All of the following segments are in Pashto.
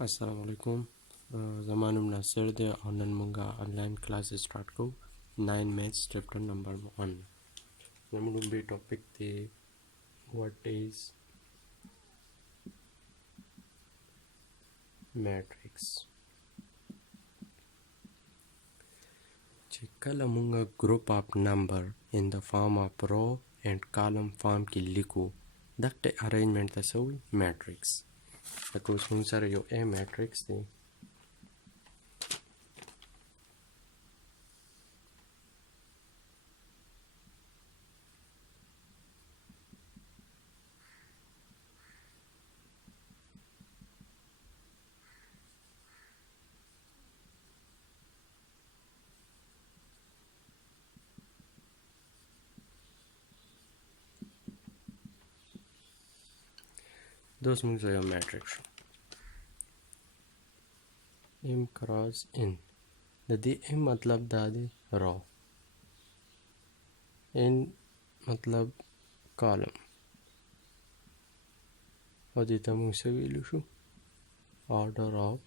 السلام علیکم. زما نوم ناصر دی او نن مونږه آنلاین کلاس سٹارټ کوو 9 میتھس چپټر نمبر 1. زموږ لومړی ټاپک دی what is matrix. چې کله مونږه group of number in the form of row and column form کې لیکو دغه arrangement ته څه وایي؟ matrix. لکه اوس مونږ سره یو A matrix دی. دوس مونږ سره یو matrix شو m cross n. د دې m مطلب دا دی رو، n مطلب کالم، او دې ته مونږ څه ویلو شو؟ order of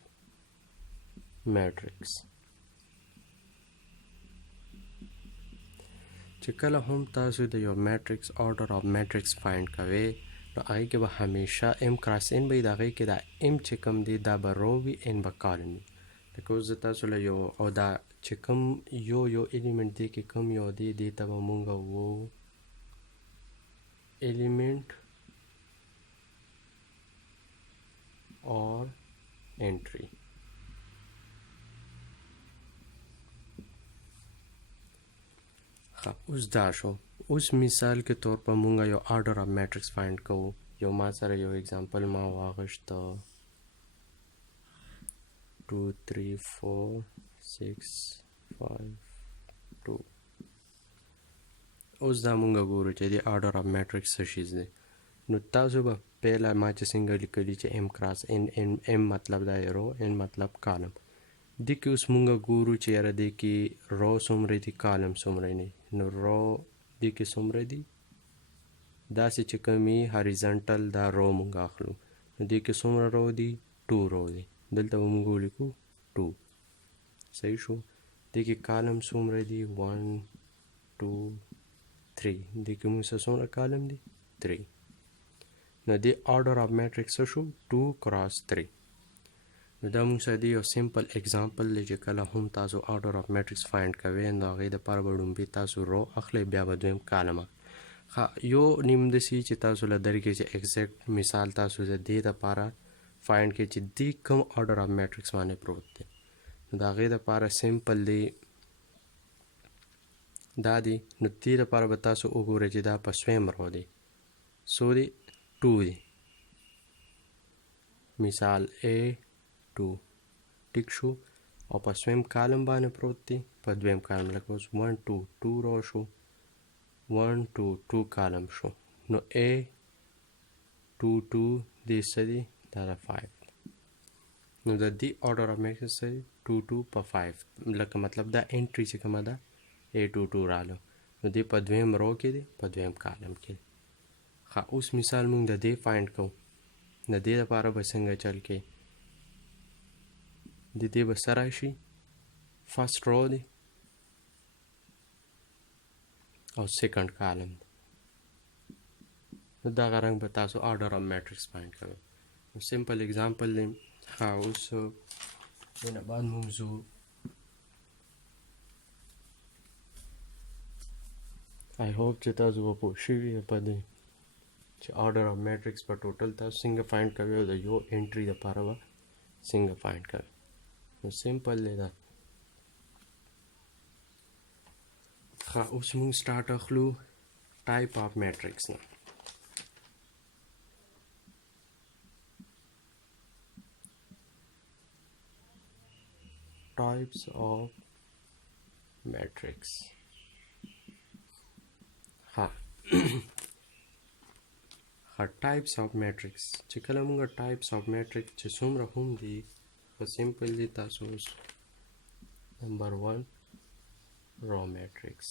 matrix. چې کله هم تاسو د یو matrix order of matrix find کوئ نو هغې کې به همیشه m cross n به وي، د هغې کې دا m چې کوم دی دا به رو وي، n به کالم وي. لکه اوس زه تاسو له یو او دا چې کوم یو الیمنټ دی کې کوم یو دی دې ته به مونږ ووایو element or entry. اوس دا شو. اوس مثال کې طور په مونږ یو order of matrix find کوو. یو ما سره یو example ما واغشته 2 3 4 6 5 2. اوس دا مونږ ګورو چې د order of matrix څه شیز دی. نو تاسو به پهله ما چې څنګه لیکلي چې m cross n m مطلب دا رو، n مطلب کالم. دې کې اوس مونږ ګورو چې یاره دې کې رو څومره دي، کالم څومره دي. نو رو دې کې څومره دي، داسې چې کومې هاریزنټل دا رو مونږ اخلو. نو دې کې څومره رو دي؟ 2 رو دي. دلته به مونږ ولیکو 2. صحیح شو. دې کې کالم څومره دي؟ 1 2 3. دې کې مونږ څومره کالم دي؟ 3. نو دې order of matrix څه شو؟ 2 cross 3. نو دا مونږ سره دی یو سمپل اگزامپل دی چې کله هم تاسو order of matrix find کوئ نو هغې دپاره به لومبي تاسو رو اخلئ، بیا به دویم کالم اخلئ. یو نیم داسې چې تاسو له درکړي چې ایگزیکټ مثال تاسو د دې دپاره فایند کړئ چې دې کوم order of matrix باندې پروت دی. نو د هغې دپاره سمپل دی دا دی. نو دې دپاره به تاسو وګورئ چې دا په سویم رو دی. څو دی؟ 2 دی. مثال A2 ټیک شو. او په سویم کالم باندې پروت دی، په دویم کالم. لکه اوس 1 2 2 رو شو، 1 2 2 کالم شو. نو A2 2 دې څه دی؟ دا د 5. نو د دې order of matrix څه دی؟ 2 2 په 5. لکه مطلب دا انټري چې کومه ده A2 2 رالو، نو دې په دویم رو کې دی، په دویم کالم کې دی. اوس مثال مونږ د دې فایند کوو. د دې لپاره به څنګه چل کې؟ د دې به څه راشي؟ فرست رو دی او سیکنډ کالم دی. نو دغه رنګ به تاسو order of matrix فایند کوئ. نو سمپل اگزامپل دی. اوس دې نه بعد مونږ ځو آی هوپ چې تاسو به پوه شوي یې په دې چې order of matrix په ټوټل تاسو څنګه فایند کوئ او د یو انټري دپاره به څنګه فایند کوئ. نو سمپل دی دا. اوس مونږ سټارټ اخلو ټایپ آف میټرکس نه. ټایپس آف میټرکس. ټایپس آف میټرکس چې کله مونږ ټایپس آف میټرکس چې څومره هم دي په سمپل دي. تاسو اوس نمبر 1 رو میټرکس.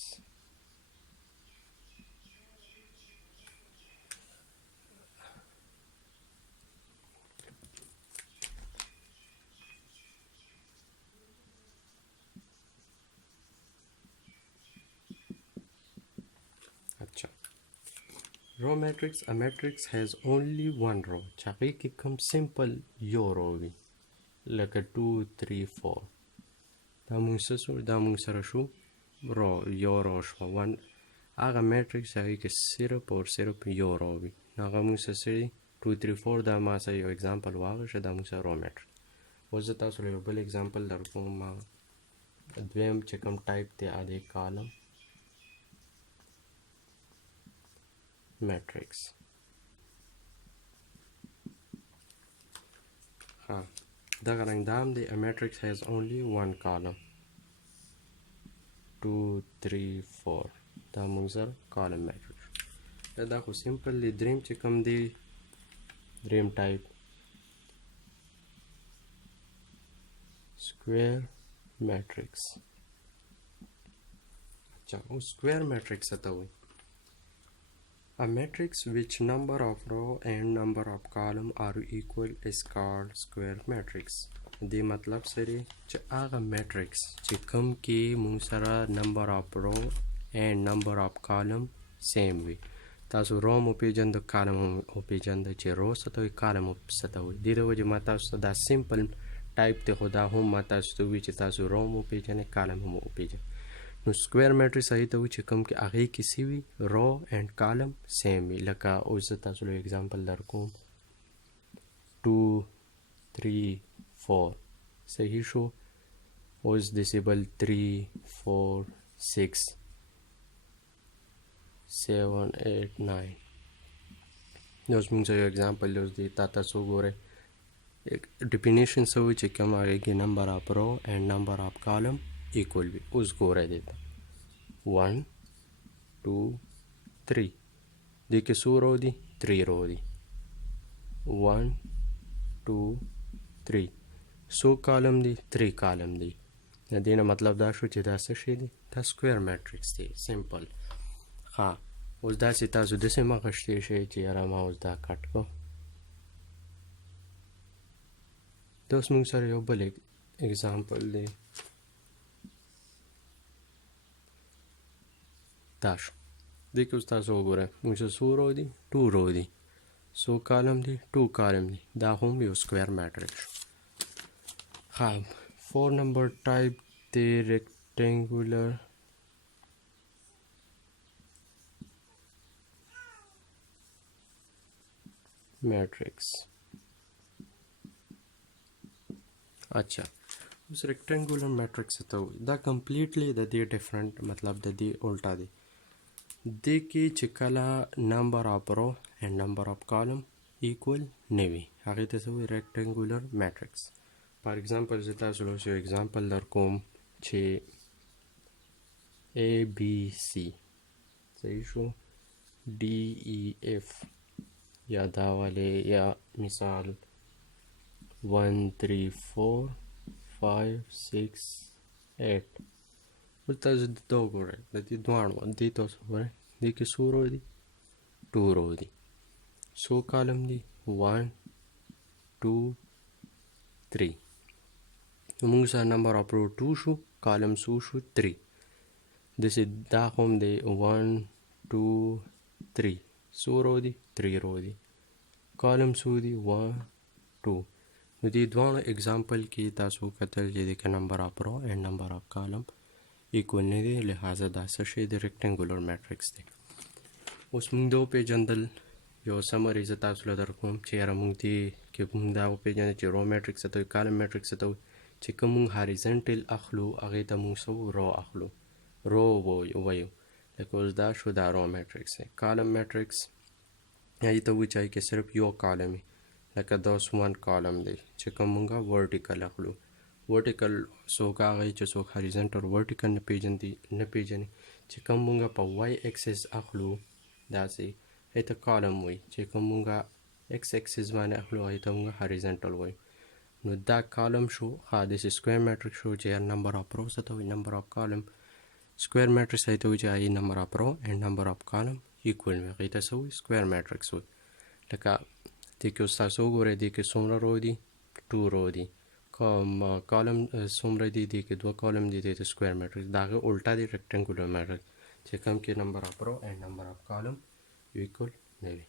Row matrix, a matrix has only one row چې هغې کې کوم simple یو رو وي لکه 2 3 4 دا مونږ څه شو دا مونږ سره شو رو یو رو شوه هغه matrix هغې کې صرف او صرف یو رو وي نو هغه مونږ څه سړي 2 3 4 دا ما سره یو اگزامپل واخیسته دا مونږ سره رو matrix اوس زه تاسو له یو بل اگزامپل در کوم دویم چې کوم ټایپ دی هغه دی کالم matrix. دغه رنګ دام دی a matrix has only one column 2 3 4 دا موږ سره column matrix دا خو سمپل دی دریم چې کوم دی دریم ټایپ square matrix اچھا او square matrix څه ته وایي A matrix which number of row and number of column are equal is called square matrix. دې مطلب سره چې هغه matrix چې کوم کې موږ سره number of row and number of column same وي تاسو رو مو پیژند کالم مو پیژند چې رو څه ته وایي کالم څه ته وایي دې د وجې ما تاسو ته دا سمپل ټایپ دی خو دا هم ما تاسو ته وایي چې تاسو رو مو پیژنئ کالم هم وپیژنئ نو سکویر میټریکس هغې ته وایي چې کوم کې هغې کې څه وي رو اینډ کالم سیم وي لکه اوس زه تاسو له اګزامپل در کوم 2 3 4 صحیح شو اوس ډسیبل 3 4 6 7 8 9 نو اوس موږ یو اګزامپل اوس دی تاسو وګورئ ډیفینیشن څه وایي چې کوم هغې کې نمبر اف رو اینډ نمبر اف کالم equal भी उस गोरे देता 1 2 3 देखिए 2 रो दी 3 रो दी 1 2 3 100 कॉलम दी 3 कॉलम दी देना मतलब दा शो چې دا څه شي دی دا سکویر میټریکس دی سمپل ها اوس دا چې تاسو د سیمه غشتي شي چې یاره ما اوس دا کټ کو دوس موږ سره یو بل اگزامپل دی داش دیکھ اوس تاسو وګورئ موږ څه 100 رو دي 2 رو دي 100 کالم دي 2 کالم دي دا هم یو سکویر میټریکس ها 4 نمبر ټایپ دی ریکټنګولر میټریکس اچھا اوس ریکټنګولر میټریکس ته دا کمپلیټلی د دې ډیفرنٹ مطلب د دې الټا دی دې کې چې کله نمبر اف رو اینڈ نمبر اف کالم ایکول نه وي هغې ته څه وایي ریکټنګولر میټریکس فار ایگزامپل زه تاسو له یو ایگزامپل در کوم چې اے بی سی صحیح شو D E F या دا वाले या مثال 1 3 4 5 6 8 تاسو دا وګورئ د دې دواړو دې تاسو وګورئ دې کې څو رو دي 2 رو دي څو کالم دي 1 2 3 موږ سره نمبر اف رو 2 شو کالم څو شو 3 داسې دا هم دی 1 2 3 څو رو دي 3 رو دي کالم څو دي 1 2 نو دې دواړو اگزامپل کې تاسو کتل چې د نمبر اف رو اینڈ نمبر اف کالم ایکول نه دی لہذا دا څه شی د ریکټنګولر میټریکس دی اوس موږ دا وپېژندل یو سمري زه تاسو له در کوم چې یاره موږ دې کې موږ دا وپېژنو چې رو میټریکس ته وایي کالم میټریکس ته وایي چې کوم موږ هاریزنټل اخلو هغې ته موږ څه رو اخلو رو وایو لکه اوس دا شو دا رو میټریکس دی کالم میټریکس هغې ته وایي چې هغې کې صرف یو کالم وي لکه دا اوس 1 کالم دی چې کوم موږ ورټیکل اخلو ورټیکل څوک هغه چې څوک هاریزنټل ورټیکل نه پیژني چې کوم موږ په وای اکسس اخلو داسې هغې ته کالم وایي چې کوم موږ ایکس اکسس باندې اخلو هغې ته موږ هاریزنټل وایو نو دا کالم شو ها داسې سکویر میټریکس شو چې نمبر اف رو څه ته وایي نمبر اف کالم سکویر میټریکس هغې ته وایي چې هغې نمبر اف رو اینډ نمبر اف کالم ایکول وي هغې ته څه وایي سکویر میټریکس وایي لکه دې کې اوس تاسو وګورئ دې کې څومره رو دي 2 رو دي کالم څومره دي دې کې 2 کالم دي دې ته سکویر میټریکس د هغې الټا دی ریکټنګولر میټریکس چې کوم کې نمبر اف رو اینډ نمبر اف کالم ایکول نه وي.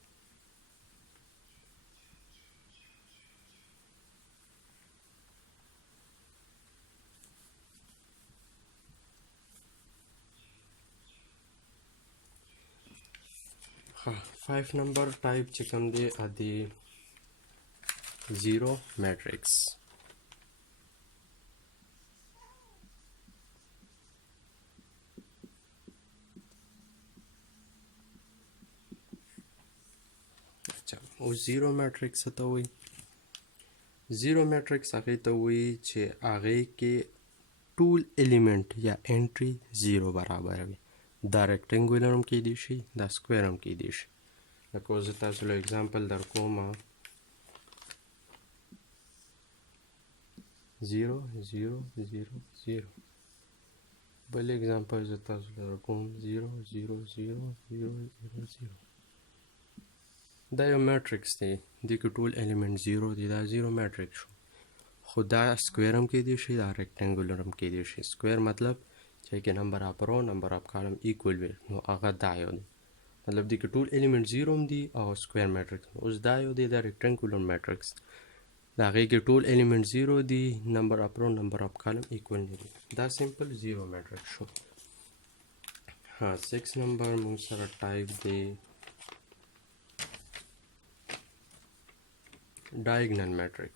ها 5 نمبر ټایپ چې کوم دی د زیرو میټرکس. او زیرو میټرکس ته وایي زیرو میټرکس هغې ته وایي چې هغې کې ټول الیمنٹ یا انټري زیرو برابر وي. دا ریکټنګولر هم کیدی شي دا سکویر هم کیدی شي. لکه اوس زه تاسو له اگزامپل در کوم 0 0 0 0 بل اگزامپل زه تاسو له در کوم 0 0 0 0 0 0. دا یو میټرکس دی دې کې ټول الیمنٹ زیرو دی دا زیرو میټرکس شو. خو دا سکویر هم کیدی شي دا ریکټنګولر هم کیدی شي. سکویر مطلب چې کې نمبر اپ رو نمبر اپ کالم ایکول وي نو هغه دا یو دی مطلب دې کې ټول الیمنٹ زیرو هم دي او سکویر میټرکس. اوس دا یو دی دا ریکټنګولر میټرکس دا هغې کې ټول الیمنٹ زیرو دي نمبر اپ رو نمبر اپ کالم ایکول نه دي. دا سمپل زیرو میټرکس شو. ها 6 نمبر موږ سره ټایپ دی diagonal matrix.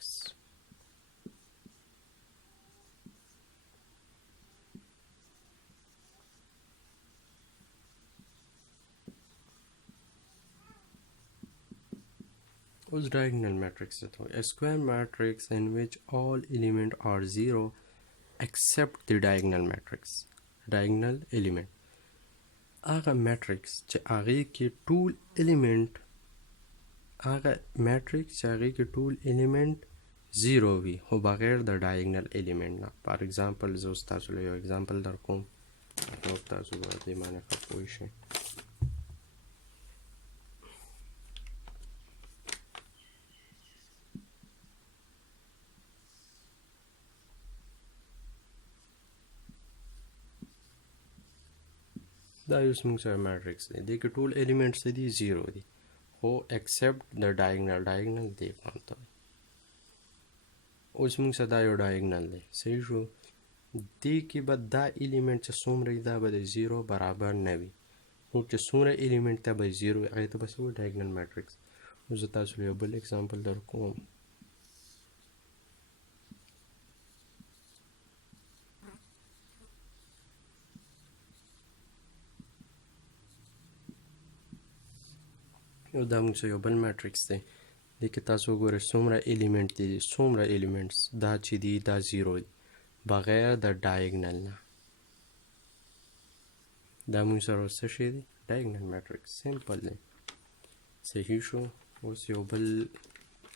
What's diagonal matrix? A square matrix in which all elements are zero except the diagonal matrix. Diagonal element. هغه matrix چې هغې کې ټول element هغه میټرکس چې هغې کې ټول الیمنٹ زیرو وي خو بغیر د ډایګنل الیمنٹ نه. فار ایگزامپل زه اوس تاسو له یو ایگزامپل در کوم نور تاسو به دې معنی ښه پوه شئ. دا یو زموږ سره میټرکس دی دې کې ټول الیمنټس دي زیرو دي خو ایکسپټ د ډایګنل دی پانته. اوس موږ سره دا یو ډایګنل دی صحیح شو. دې کې به دا الیمنٹ چې څومره وي دا به د زیرو برابر نه وي. نو چې څومره الیمنٹ ته به زیرو وي هغې ته به څه وایي ډایګنل میټرکس. اوس زه تاسو له یو بل اگزامپل در کوم یو دا موږ سره یو بل میټرکس دی دې کې تاسو وګورئ څومره الیمنٹ دي څومره الیمنټس دا چې دي دا زیرو دي بغیر د ډایګنل نه. دا موږ سره اوس څه شی دی ډایګنل میټرکس سمپل دی صحیح شو. اوس یو بل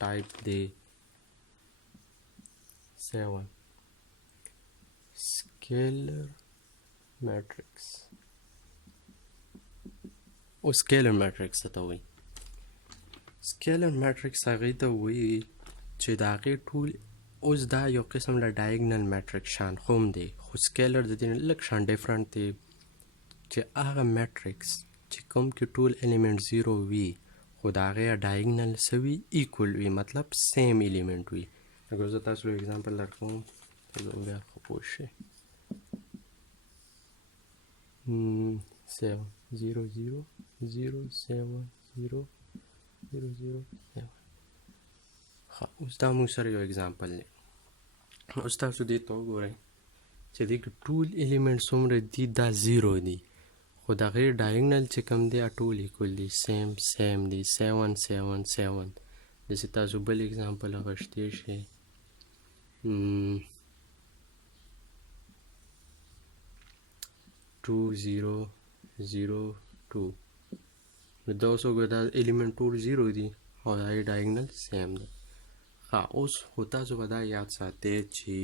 ټایپ دی 7 سکیلر میټرکس. او سکیلر میټرکس ته وایي سکیلر میټرکس هغې ته وایي چې د هغې ټول اوس دا یو قسم له ډایګنل میټرکس شان خو هم دی خو سکیلر د دې نه لږ شان ډفرنټ دی چې هغه میټرکس چې کوم کې ټول الیمنٹ زیرو وي خو د هغې ډایګنل څه وي ایکول وي مطلب سیم الیمنٹ وي. لکه زه تاسو له اگزامپل در کوم زه بیا ښه پوه شئ 7 0 0 0 7 0 0 0 7. ښه اوس دا موږ سره یو اگزامپل دی. اوس تاسو دې ته وګورئ چې دې کې ټول الیمنٹ څومره دي دا زیرو دي خو د هغې ډایګنل چې کوم دی ټول ایکول دي سیم دي 7 7 7. داسې تاسو بل اگزامپل اخیستی شئ 2 0 0 2. نو دا اوس وګورئ دا الیمنٹ ټول زیرو دي او د هغې ډایګنل سیم دی. ښه اوس خو تاسو به دا یاد ساتئ چې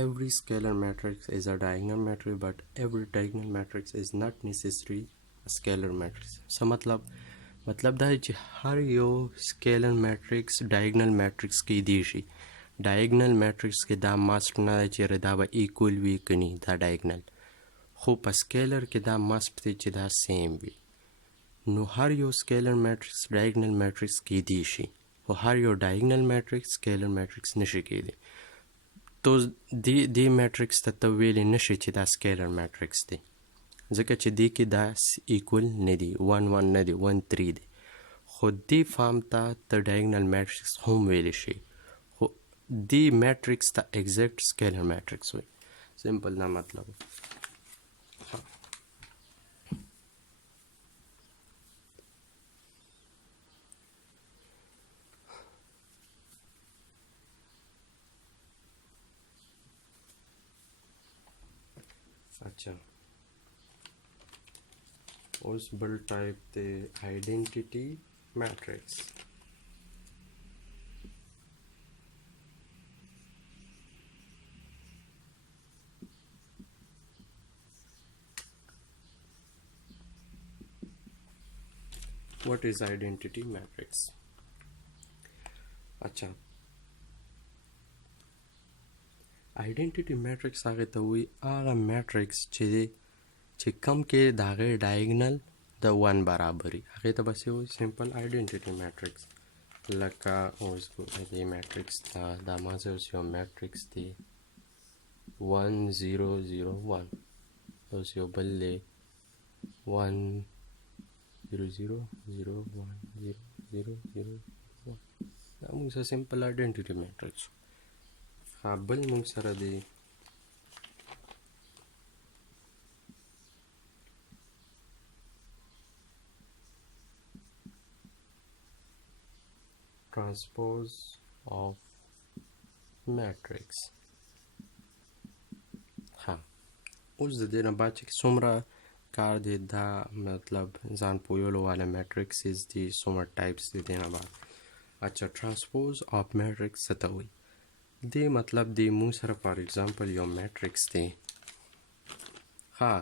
every scalar matrix is a diagonal matrix but every diagonal matrix is not necessarily a scalar matrix. څه مطلب دا دی چې هر یو سکیلر میټرکس ډایګنل میټرکس کیدی شي. ډایګنل میټرکس کې دا ماسټ نه دی چې دا به ایکول وي که نه دا ډایګنل خو په سکیلر کې دا ماسټ دی چې دا سیم وي. نو هر یو سکیلر میټرکس ډایګنل میټرکس کیدی شي خو هر یو ډایګنل میټرکس سکیلر میټرکس نشي کیدی. تو دې میټرکس ته ویلی نشي چې دا سکیلر میټرکس دی ځکه چې دې کې دا ایکول نه دی 1 1 نه دی 1 3 دی. خو دې فارم ته ډایګنل میټرکس هم ویلی شي خو دې میټرکس ته ایگزیکټ سکیلر میټرکس وي. سمپل دا مطلب. اچھا اوس بل ټایپ دی آئیډینټیټي میټرکس. What is identity matrix? اچھا آئیډینټیټي میټرکس هغه ته وایي هغه میټرکس چې کم کې د هغې ډایګنل د 1 برابري هغې ته بس وایي سمپل آئیډینټیټي میټرکس. لکه اوس دې میټرکس ته دا مازه اوس یو میټرکس دی 1 0 0 1 اوس یو بل دی 1 0 0 0 1 0 0 0 1 دا موږ سره سمپل آئیډینټیټي میټرکس. ها بل موږ سره دی transpose of matrix. ها اوس د دې نه بعد چې څومره کار دی دا مطلب ځان پویولو والا میټرکسز دي څومره ټایپس دي دې نه بعد. اچھا transpose of matrix څه ته وایي دې مطلب دی موږ سره فار ایگزامپل یو میټرکس دی. ها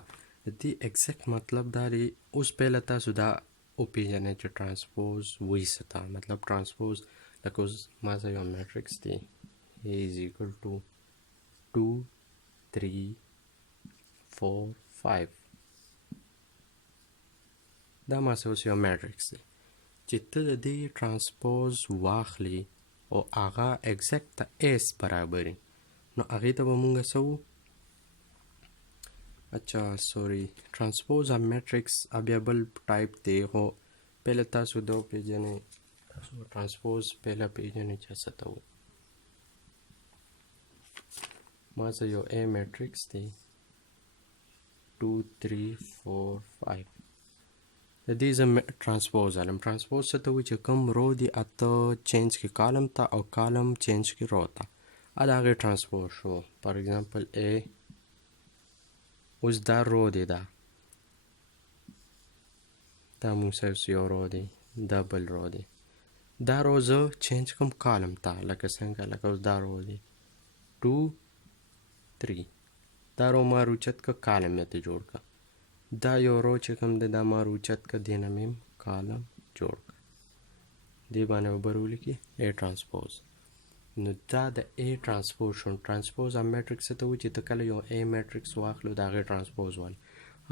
دې ایگزیکټ مطلب دا دی اوس پهله تاسو دا وپېژنئ چې ټرانسپوز وایي څه ته مطلب ټرانسپوز لکه اوس ما سره یو میټرکس دی A is equal to 2 3 4 5 دا ما سره اوس یو میټرکس دی چې ته د دې ټرانسپوز واخلي او هغه ایگزیکټ د ایس برابري نو هغې ته به مونږ څه وو اچھا سوري ټرانسپوز اف میټرکس بیا بل ټایپ دی خو پهله تاسو دا وپېژنئ تاسو ټرانسپوز پهله پېژنئ چې څه ته وایي. ما سره یو A میټرکس دی 2 3 4 5 د دې زه ټرانسپوز علم ټرانسپوز څه ته وایي چې کوم رو دی اته چینج کې کالم ته او کالم چینج کې رو ته دا هغې ټرانسپوز شو. فار ایگزامپل A اوس دا رو دی دا موږ سره یو رو دی دا بل رو دی دا رو زه چینج کوم کالم ته لکه څنګه لکه اوس دا رو دی 2 3 دا رو ما روچت که کالم یې ته جوړ که دا یو رو چې کوم دی دا ما روچت که دې نه مې کالم جوړ که دې باندې به بر ولیکي A ټرانسپوز. نو دا د A ټرانسپوز شو. ټرانسپوز اف میټرکس ته وایي چې ته کله یو A میټرکس واخلو د هغې ټرانسپوز والی.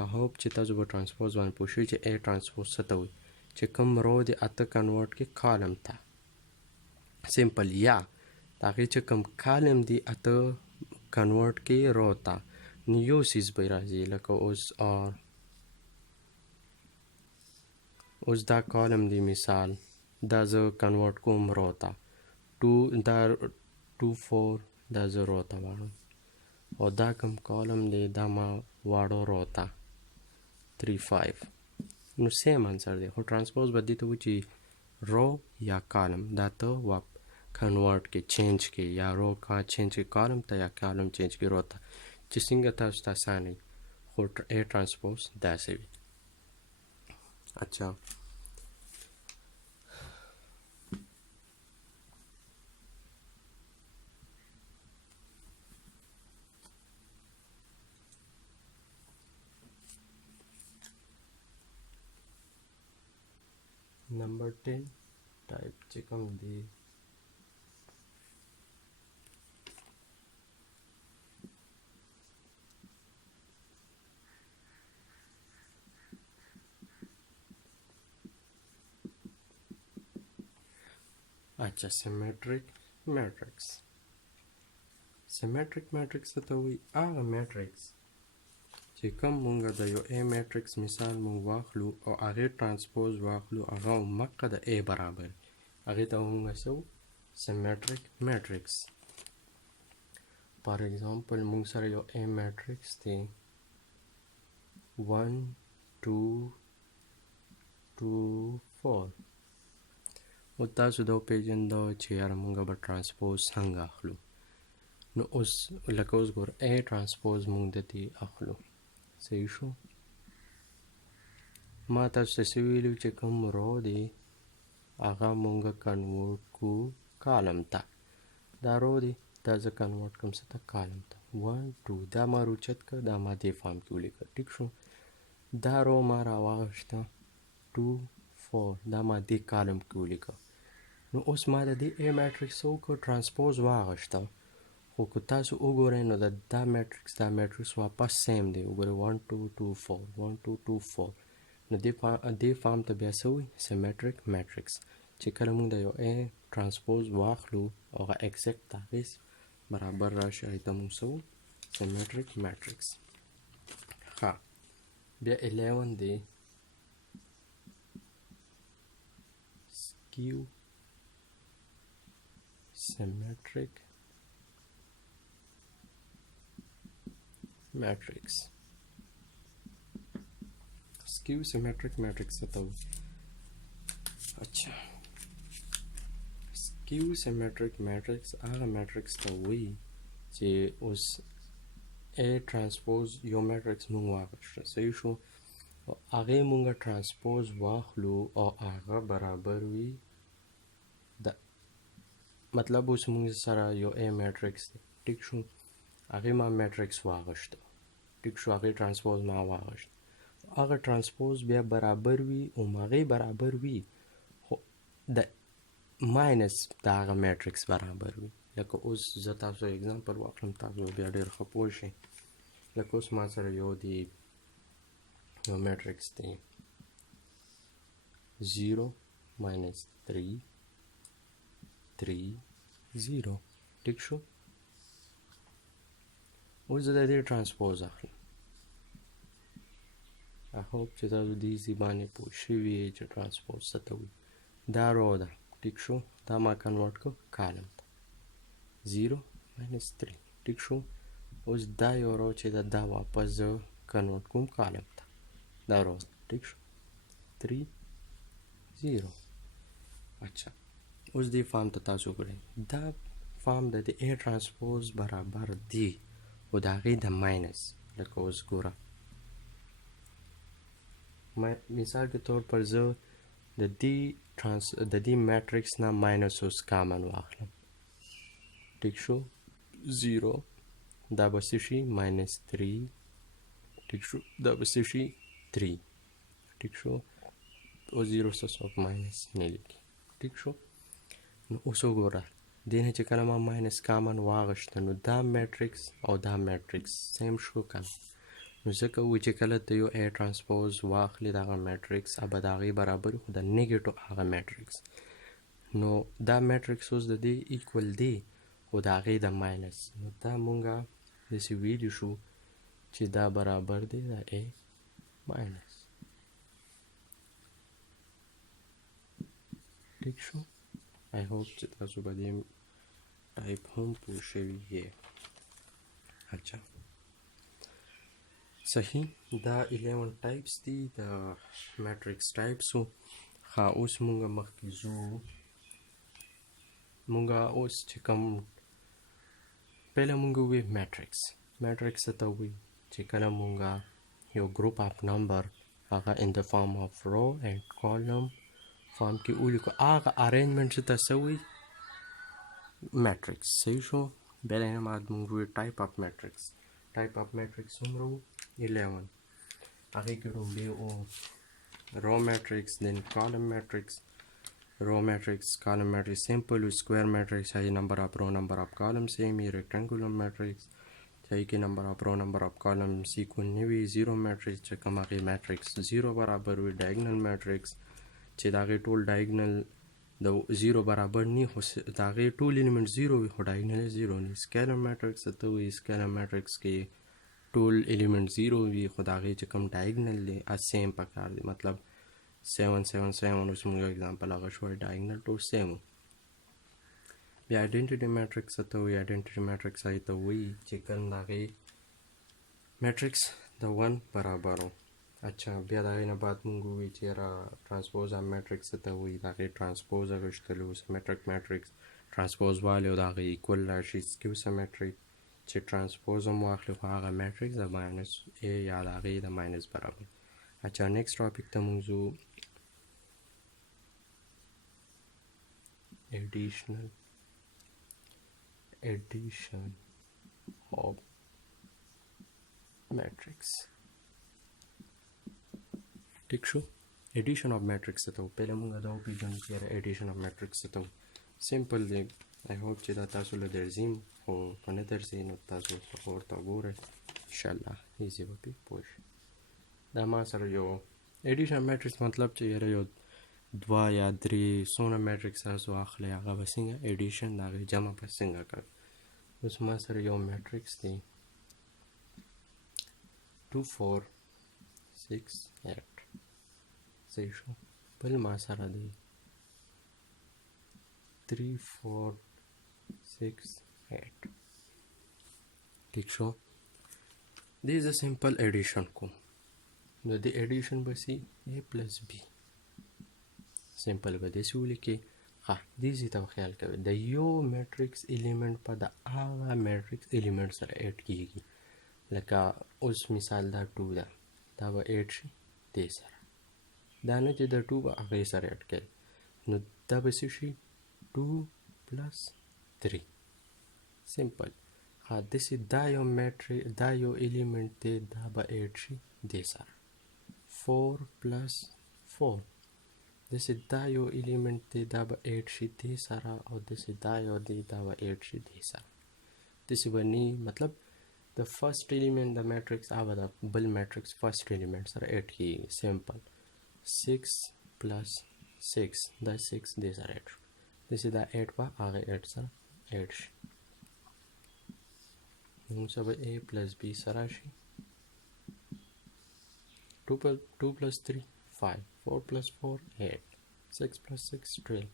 I hope چې تاسو به ټرانسپوز باندې پوه شوي چې A ټرانسپوز څه ته وایي چې کوم رو دی اته کنورټ کې کالم ته سمپل یا د هغې چې کوم کالم دی اته کنورټ کې رو ته نو یو څیز به راځي لکه اوس دا کالم دی مثال دا زه کنورټ کوم رو ته 2 دا 2 4 دا زه رو ته واړم او دا کوم کالم دی دا ما واړو رو ته 3 5 نو سیم انسر دی. خو ټرانسپوز به دې ته وایي چې رو یا کالم دا ته کنورټ کې چینج کې یا رو کا چینج کې کالم ته یا کالم چینج کې رو ته چې څنګه تاسو ته اسانه وي خو A ټرانسپوز داسې وي. اچھا نمبر 10 ټایپ چې کوم دی अच्छा symmetric matrix. Symmetric matrix ته وایي هغه matrix چې کوم مونږ د یو A matrix مثال مونږ واخلو او هغې ترانسپوز واخلو هغه مکه د A برابر هغې ته مونږ څه symmetric matrix. For example مونږ سره یو A matrix دی 1 2 2 4 او تاسو دا پیژنده چې یاره مونږ به ترانسپوز څنګه اخلو. نو اوس لکه اوس ګور A ترانسپوز مونږ د دې اخلو. صحیح شو. ما تاسو ته څه ویلو چې کوم رو دی هغه مونږ کنورټ کو کالم ته. دا رو دی دا زه کنورټ کوم څه ته کالم ته 1 2 دا ما روچت کړ دا ما دې فارم کې ولیکه. ټیک شو. دا رو ما راواغشته 2 4 دا ما دې کالم کې ولیکه. نو اوس ما د دې A میټرکس وکړ ترانسپوز واغشته خو که تاسو وګورئ نو دا میټرکس واپس سیم دی. وګورئ 1 2 2 4 1 2 2 4 نو دې فارم ته بیا څه وایي سیمیټریک میټرکس. چې کله موږ د یو A ترانسپوز واخلو او هغه ایګزیکټ د هغې برابر راشي هغې ته موږ څه وایو سیمیټریک میټرکس. ښه بیا 11 دی skew symmetric matrix. skew symmetric matrix ته وایي. اچھا skew symmetric matrix هغه میټرکس ته وایي چې اوس A ترانسپوز یو میټرکس مونږ واخیسته. صحیح شو. هغې مونږ ترانسپوز واخلو او هغه برابر وي د مطلب اوس مونږ سره یو A میټرکس دی. ټیک شو. هغې ما میټرکس واخیسته. ټیک شو. هغې ترانسپوز ما واخیسته. هغه ترانسپوز بیا برابر وي او هغې برابر وي خو د ماینس د هغه میټرکس برابر وي. لکه اوس زه تاسو اگزامپل واخلم تاسو بیا ډېر ښه پوه شئ. لکه اوس ما سره یو میټرکس دی 0 -3 3 0. ټیک شو. اوس زه د دې ترانسپوز اخلم. I hope چې تاسو دې باندې پوه شوي یئ چې ترانسپوز څه ته وایي. دا رو ده. ټیک شو. دا ما کنورټ کړ کالم ته 0 -3. ټیک شو. اوس دا یو رو چې دا واپس زه کنورټ کوم کالم ته. دا رو ده. ټیک شو. 3 0. اچھا اوس دې فارم ته تاسو وګورئ. دا فارم د A ترانسپوز برابر دی او د هغې د ماینس. لکه اوس ګوره مثال کے طور پر زه د دې میټرکس نه ماینس اوس کامن واخلم. ټیک شو. 0 دا به څه شي -3. ټیک شو. دا به څه شي 3. ټیک شو. او 0 څه څوک ماینس نه لیکي. ټیک شو. نو اوس وګوره دې نه چې کله ما ماینس کامن واغشته نو دا میټرکس او دا میټرکس سیم شو که نه. نو ځکه وایي چې کله ته یو A ترانسپوز واخلې د هغه میټرکس به د هغې برابر خو د نیګیټو هغه میټرکس. نو دا میټرکس اوس د دې ایکول دی خو د هغې د ماینس. نو دا مونږه داسې ویلی شو چې دا برابر دی د A ماینس. ټیک شو. آی هوپ چې تاسو به دې ټایپ هم پوه شوي یې. اچھا صحیح. دا 11 ټایپس دي د میټرکس ټایپسو. ښه اوس مونږه مخکې ځو. مونږه اوس چې کوم پهله مونږ ووایو میټرکس ته وایي چې کله مونږه یو ګروپ آف نمبر هغه ان د فارم آف رو اینڈ کالم فارم کې ولیکو هغه ارینجمنټ ته څه وایي میټرکس. صحیح شو. بیا نه بعد مونږ وایو ټایپ آف میټرکس. ټایپ آف میټرکس څومره وو 11. هغې کې لومړی و رو میټرکس دین کالم میټرکس. رو میټرکس کالم میټرکس سمپل وي. سکویر میټرکس چاہیے نمبر آف رو نمبر آف کالم سیم وي. ریکټنګولر میټرکس چاہیے کہ نمبر آف رو نمبر آف کالم سیکول نه وي. زیرو میټرکس چې کوم هغې میټرکس 0 برابر وي. ډایګنل میټرکس چې د هغې ټول ډایګنل د 0 برابر نه خو د هغې ټول الیمنټ 0 وي خو ډایګنل یې 0 نه. سکیلر میټرکس ته وایي سکیلر میټرکس کې ټول الیمنټ 0 وي خو د هغې چې کوم ډایګنل دی سیم پکار دی. مطلب 7 7 7 اوس موږ اگزامپل هغه شوی ډایګنل ټول سیم و. بیا آیډنټیټي میټرکس ته وایي آیډنټیټي میټرکس هغې ته وایي چې کوم د هغې میټرکس د 1 برابر و. اچھا بیا د هغې نه بعد موږ ووایو چې یاره ټرانسپوز هم میټرکس ته وایي د هغې ټرانسپوز اخیستلو سیمیټرک میټرکس ټرانسپوز والی او د هغې ایکول راشي سکیو سیمیټریک چې ټرانسپوز هم واخلي خو هغه میټرکس د ماینس ا یا د هغې د ماینس برابر. اچھا نیکسٹ ټاپک ته موږ ځو addition of matrix. ٹھیک شو ایډیشن اف میټرکس ته پهله موږ دا وپېژنو چې یاره ایډیشن اف میټرکس ته سمپل دی. آی هوپ چې دا تاسو له درځي خو که نه درځي نو تاسو ورته وګورئ انشاءالله ایزي به پې پوه شئ. دا ما سره یو ایډیشن میټرکس مطلب چې یاره یو 2 یا 3 څونه میټرکس تاسو اخلئ هغه به څنګه ایډیشن د هغې جمع به څنګه کوئ. اوس ما سره یو میټرکس دی 2 4 6 8 صحیح شو. بل ما سره دی 3 4 6 8 ٹھیک شو. دی از a simple addition کوم نو دی ایډیشن به سي a پلس b سمپل به داسې ولیکئ. ښه دې ځای ته خیال کوئ د یو میټرکس الیمنټ په د هغه میټرکس الیمنټ سره ایډ کیږي. لکه اوس مثال دا 2 ده دا به ایډ شي دې سره دا نه چې د 2 به هغې سره ایډ کوي نو دا به څه شي 2 پلس 3 سمپل. ښه داسې دا یو الیمنټ دی دا به ایډ شي دې سره 4 پلس 4 داسې دا یو الیمنټ دی دا به ایډ شي دې سره او داسې دا یو دی دا به ایډ شي دې سره. داسې به نه مطلب د فرست الیمنټ د میټرکس هغه به د بل میټرکس فرست الیمنټ سره ایډ کیږي. سمپل 6 پلس 6 دا 6 دې سره ایډ شو داسې دا 8 به هغه 8 سره ایډ شي. موږ سره به a پلس b سره شي 2 plus 3 5 4 plus 4 8 6 plus 6 12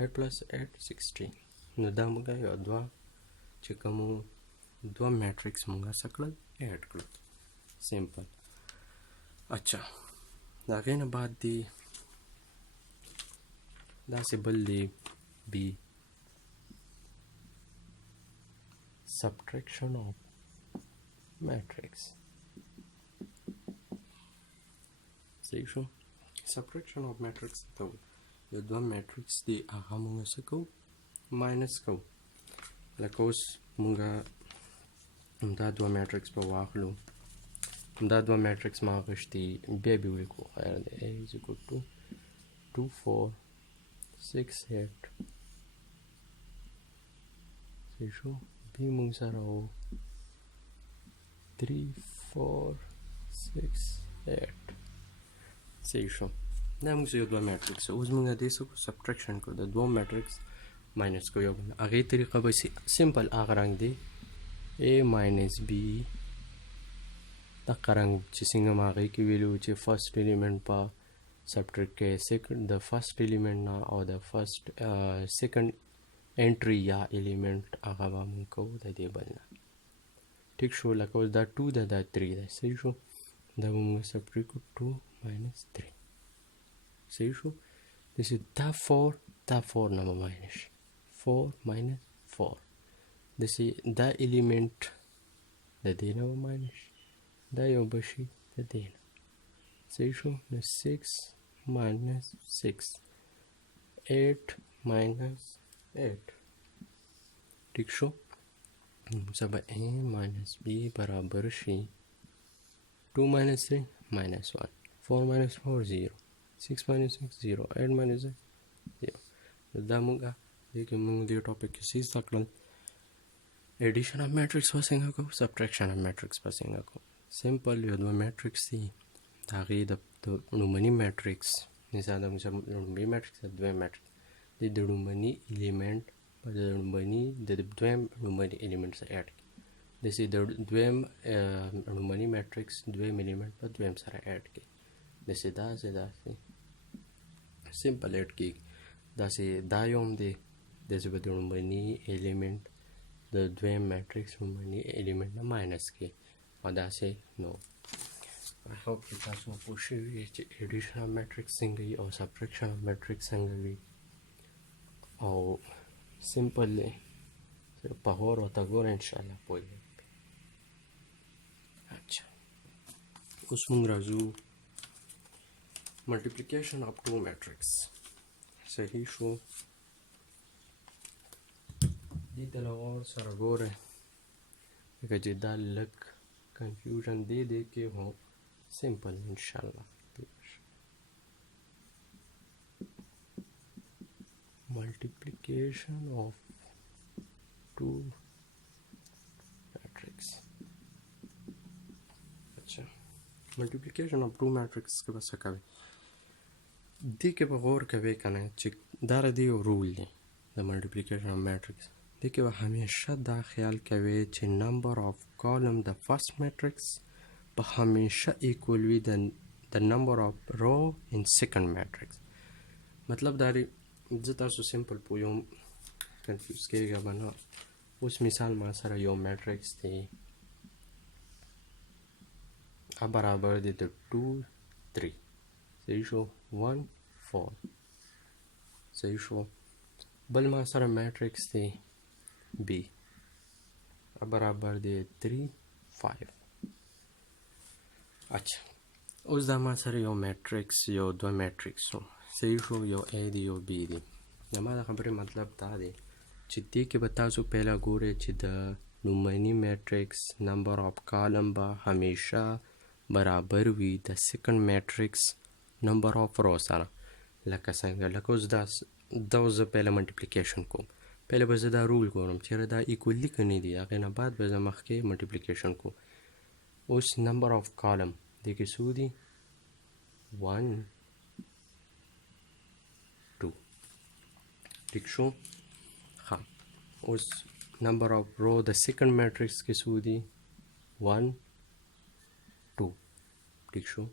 8 plus 8 16 نو دا موږ یو دوه چې کومو دوه میټرکس موږ څه کړل ایډ کړل سمپل. اچھا د هغې نه بعد دی داسې بل دی b subtraction of matrix. صحیح شو. subtraction of matrix ته یو دوه میټرکس دی هغه موږ څه کوو ماینس کوو. لکه اوس موږ همدا دوه میټرکس به واخلو همدا دوه میټرکس ما اخیستي بیا به ولیکو خیر دی a is equal to 2 4 6 8 صحیح شو. b موږ سره و 3 4 6 8 صحیح شو. دا موږ یو دوه میټرکس اوس موږ دې څه کو سبټریکشن کو د دوه میټرکس ماینس کو یو هغې طریقه به سمپل هغه رنګ دی a ماینس b دغه رنګ چې څنګه ما هغې کې ویلو چې فرست الیمنټ په سبټریکټ کې د فرست الیمنټ نه او د فرست سیکنډ انټري یا الیمنټ هغه به موږ کوو د دې بل نه. ٹھیک شو. لکه اوس دا 2 ده دا 3 ده صحیح شو. دا به موږ سبټریکټ کو 2 ماینس 3 صحیح شو. داسې دا 4 نه به ماینس شي 4 ماینس 4 داسې دا الیمنټ د دې نه به ماینس شي دا یو به شي د دې نه صحیح شو. نو 6 ماینس 6 8 ماینس 8 ٹھیک شو. موږ به a ماینس b برابر شي 2 minus 3 minus 1 4 minus 4 0 6 minus 6 0 8 minus 0. دا موږ دې کې موږ دې ټاپک کې څه زده کړل ایډیشن اف میټرکس به څنګه کوو سبټریکشن اف میټرکس به څنګه کوو. سمپل یو دوه میټرکس دي د هغې د لومړني میټرکس مثال د لومړي میټرکس د دویم میټرکس د د لومړني element په د دویم لومړني element سره add کړي. داسې د دویم لومړني matrix دویم element په دویم سره add کړي. داسې simple add کېږي. داسې دا یوم دی داسې به د لومړني element د دویم matrix لومړني element نه minus کړي او داسې نو. I hope چې تاسو پوه شوي چې addition of matrix څنګه وي او subtraction of matrix څنګه وي او simple دی. په غور ورته ګوره انشاءالله پوهېږئ. اچھا اوس موږ راځو multiplication of two matrix. صحیح شو. دې ته له غور سره ګورئ ځکه چې دا لږ کنفیوژن دی کې هو simple انشاءالله. multiplication of two matrix. अच्छा multiplication of two matrix के बस कोي دې کې به غور کوي کنه چې دا ردی یو رول دی د multiplication of matrix. دې کې به همیشه دا خیال کوي چې number of column د first matrix به همیشه equal وي the number of row in second matrix. مطلب دا دی زه تاسو سمپل پویم کنفیوز کېږه به نه. اوس مثال ما سره یو میټرکس دی برابر دی د 2 3 صحیح شو 1 4 صحیح شو. بل ما سره میټرکس دی بی برابر دی 3 5. اچھا اوس دا ما سره یو میټرکس یو دو میټرکس صحیح شو. یو ای دی یو بی دی. زما د خبرې مطلب دا دی چې دې کې به تاسو پهلا ګورئ چې د لومړني میټرکس نمبر آف کالم به همیشه برابر وي د سیکنډ میټرکس نمبر آف رو سره. لکه څنګه لکه اوس دا زه پهله ملټیپلیکیشن کوم. پهله به زه دا رول ګورم چېرې دا ایکولی که نه دي. هغې نه بعد به زه مخکې ملټیپلیکیشن کوم. اوس نمبر آف کالم دې کې څو دي 1 2 ٹھیک شو. ها اوس نمبر آف رو د سیکنډ میټرکس کې څو دي 1 2 ٹھیک شو.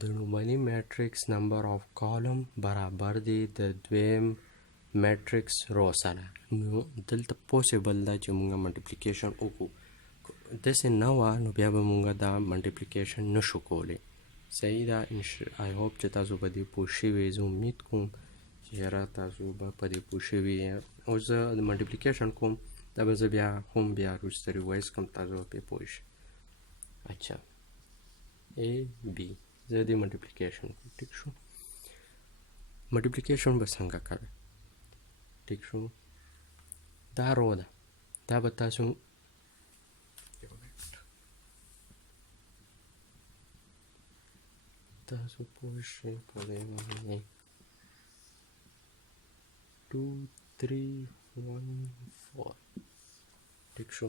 د لومړني میټرکس نمبر آف کالم برابر دی د دویم میټرکس رو سره. نو دلته پوسیبل ده چې مونږ ملټیپلیکیشن وکړو. داسې نه وه نو بیا به مونږ دا ملټیپلیکیشن نشو کولی. صحیح ده. آی هوپ چې تاسو په دې پوه شوي. زه امید کوم چې یاره تاسو به په دې پوه شوي. اوس زه د ملټیپلیکیشن کوم دا به زه بیا هم بیا وروسته ریوایز کوم تاسو به پرې پوه شئ. اچھا ای بی زه دې ملټیپلیکیشن کوم. ٹھیک شو. ملټیپلیکیشن به څنګه کوئ ٹھیک شو. دا رو ده دا به تاسو پوه شئ په دې باندې 2 3 1 4 ٹھیک شو.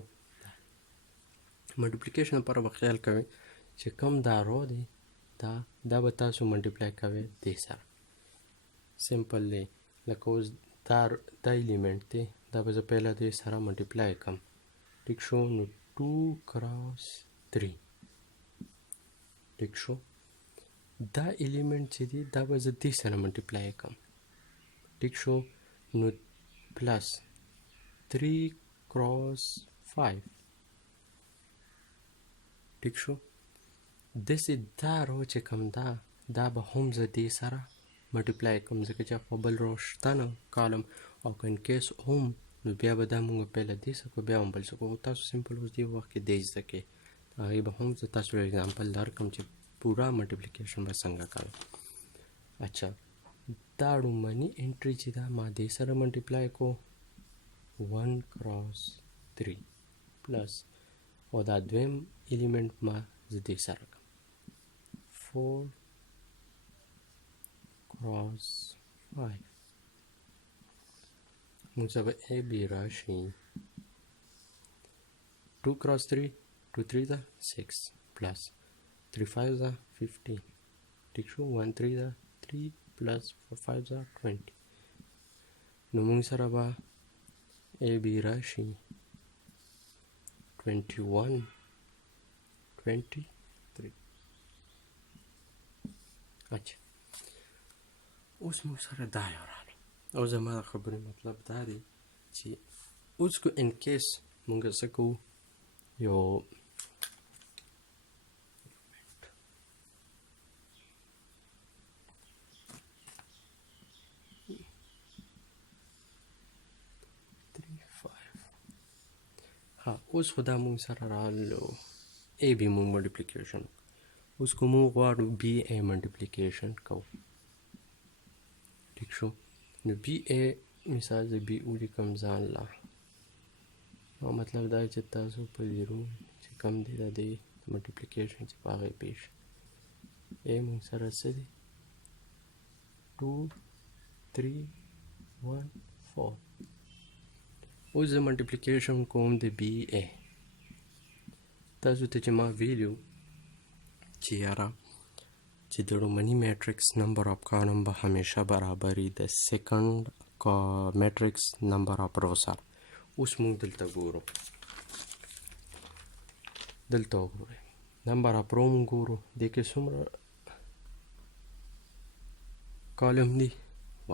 ملټیپلیکیشن لپاره به خیال کوئ چې کوم دا رو دی دا به تاسو ملټیپلای کوئ دې سره. سمپل دی. لکه اوس دا ایلیمنٹ دی دا به زه پهله دې سره ملټیپلای کړم. ٹھیک شو. نو 2 کراس 3 ٹھیک شو. دا ایلیمنٹ چې دی دا به زه دې سره ملټیپلای کړم. ٹھیک شو. نو پلس 3 کراس 5 ٹھیک شو. داسې دا رو چې کوم دا به هم زه دې سره ملټیپلای کوم ځکه چې خو بل رو شته نه کالم او که ان کیس هم نو بیا به دا مونږ پهله دې څه کوو بیا هم بل څه کوو. تاسو سمپل اوس دې وخت کې دې زده کړئ. هغې به هم زه تاسو اگزامپل درکړم چې پورا ملټیپلیکیشن به څنګه کوئ. اچھا دا لومړني انټري چې دا ما دې سره ملټیپلای کو 1 کراس 3 پلس او دا دویم ایلیمنٹ ما زه دې سره کوم 4 کراس 5. موږ به ای بی راشي 2 کراس 3 2 3 دا 6 پلس 3 5 دا 15 ٹھیک شو. 1 3 دا 3 plus 4 5 are 20 نو مونږ سره به AB راشي 21 23. اچھا اوس مونږ سره دا یو راغلی او زما د خبرې مطلب دا دی چې اوس کو ان کیس مونږ څه کوو یو ها اوس خو دا مونږ سره راغلو AB مونږ ملټیپلیکیشن اوس کو مونږ غواړو BA ملټیپلیکیشن کوو ٹھیک شو نو BA مثال د BO لیکم ځان لا نو مطلب دا چې تاسو په زیرو چې کم دی د دې ملټیپلیکیشن چې په هغې پیش A مونږ سره څه دی 2 3 1 4 اوس زه ملټیپلیکیشن کوم د BA تاسو ته چې ما ویلو چې یاره چې د لومړني میټرکس نمبر اف کالم به همیشه برابر وي د سیکنډ میټرکس نمبر اف رو سره اوس موږ دلته ګورو دلته وګورئ نمبر اف رو موږ ګورو دې کې څومره کالم دي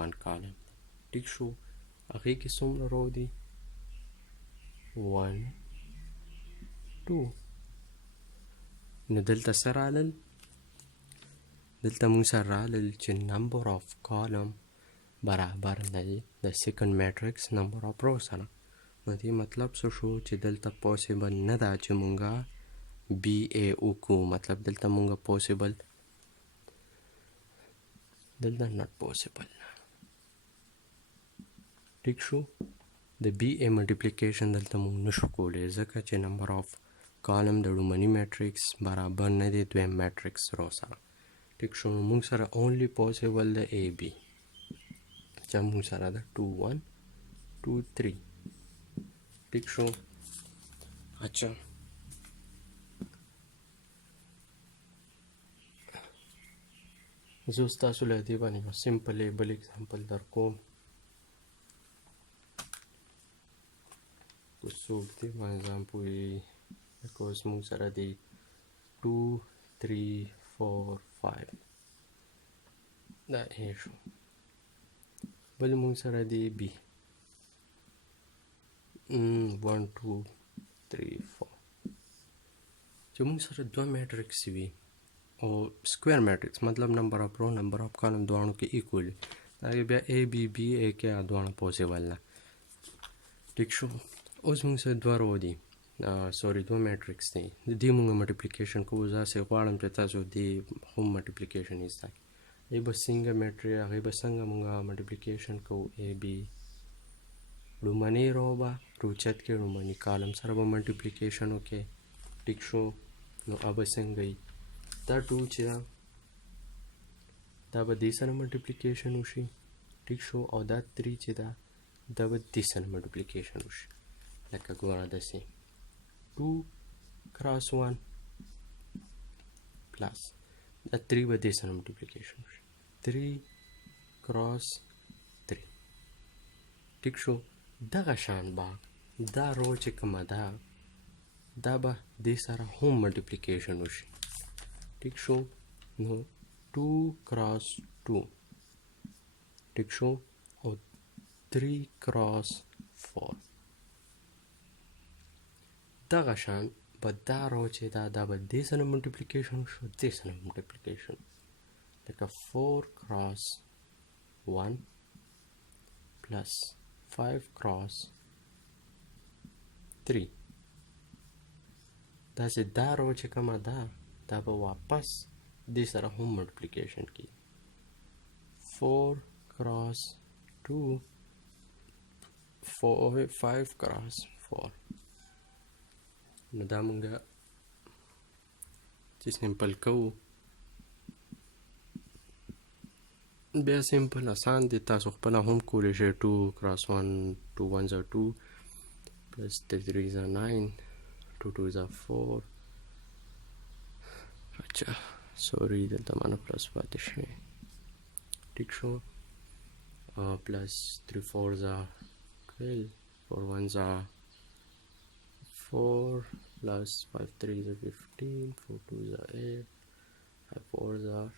1 کالم ټیک شو هغې کې څومره رو دي 1 2 نو دلته څه رالل دلته مونږ سره رالل چې نمبر آف کالم برابر نه دی د سیکنډ میټرکس نمبر آف رو سره نو دې مطلب څه شو چې دلته پوسیبل نه ده چې مونږه BA وکړو مطلب دلته مونږه پوسیبل دلته ناٹ پوسیبل ٹھیک شو د BA ملټیپلیکیشن دلته مونږ نشو کولی ځکه چې نمبر آف کالم د لومړني میټرکس برابر نه دی دویم میټرکس رو سره ٹھیک شو مونږ سره اونلی پوسیبل د AB چې مونږ سره ده 2 1 2 3 ٹھیک شو اچھا زه ستاسو له دې باندې یو سمپل بل اگزامپل در کوم که څوک دې باندې ځان پوهېږي لکه اوس مونږ سره دی 2 3 4 5 دا A شو بل مونږ سره دی B 1 2 3 4 چې مونږ سره دوه میټرکس وي او سکویر میټرکس مطلب نمبر اف رو نمبر اف کالم دواړو کې ایکول دا بیا A B B A کې دواړه پوسیبل نه ټیک شو اوس مونږ سره دوه رو دي سوري دوه میټرکس دی د دې مونږ ملټیپلیکیشن کوو زه داسې غواړم چې تاسو دې هم ملټیپلیکیشن یې زده کړئ هغې به څنګه هغې به څنګه مونږ ملټیپلیکیشن کوو AB لومړنۍ رو به روچت کې لومړني کالم سره به ملټیپلیکیشن وکړئ ټیک شو نو به څنګه وي دا 2 چې ده دا به دې سره ملټیپلیکیشن وشي ټیک شو او دا 3 چې ده دا به دې سره ملټیپلیکیشن وشي لکه ګوره داسې 2 cross 1 plus دا 3 به دې سره ملټیپلیکیشن وشي 3 cross 3 ټیک شو دغه شان به دا رو چې کومه ده دا به دې سره هم ملټیپلیکیشن وشي ٹھیک شو نو 2 cross 2 ٹھیک شو او 3 cross 4 دغه شان به دا رو چې دا به دې سره ملټیپلیکیشن شو دې سره ملټیپلیکیشن لکه 4 cross 1 plus 5 cross 3 داسې دا رو چې کومه ده دا به واپس دې سره هم ملټیپلیکیشن کی 4 cross 2 5 cross 4 نو دا مونږه چې سمپل کوو بیا سمپل آسان دی تاسو خپله هم کولی شئ 2 cross 1 2 1s are 2 plus 3 3s are 9 2 2s are 4 اچھا سوری دلته مانه پلس پاتې شوی ټیک شو plus 3 4s are 12, 4 1s are 4, plus 5 3s are 15, 4 2s are 8, 5 4s are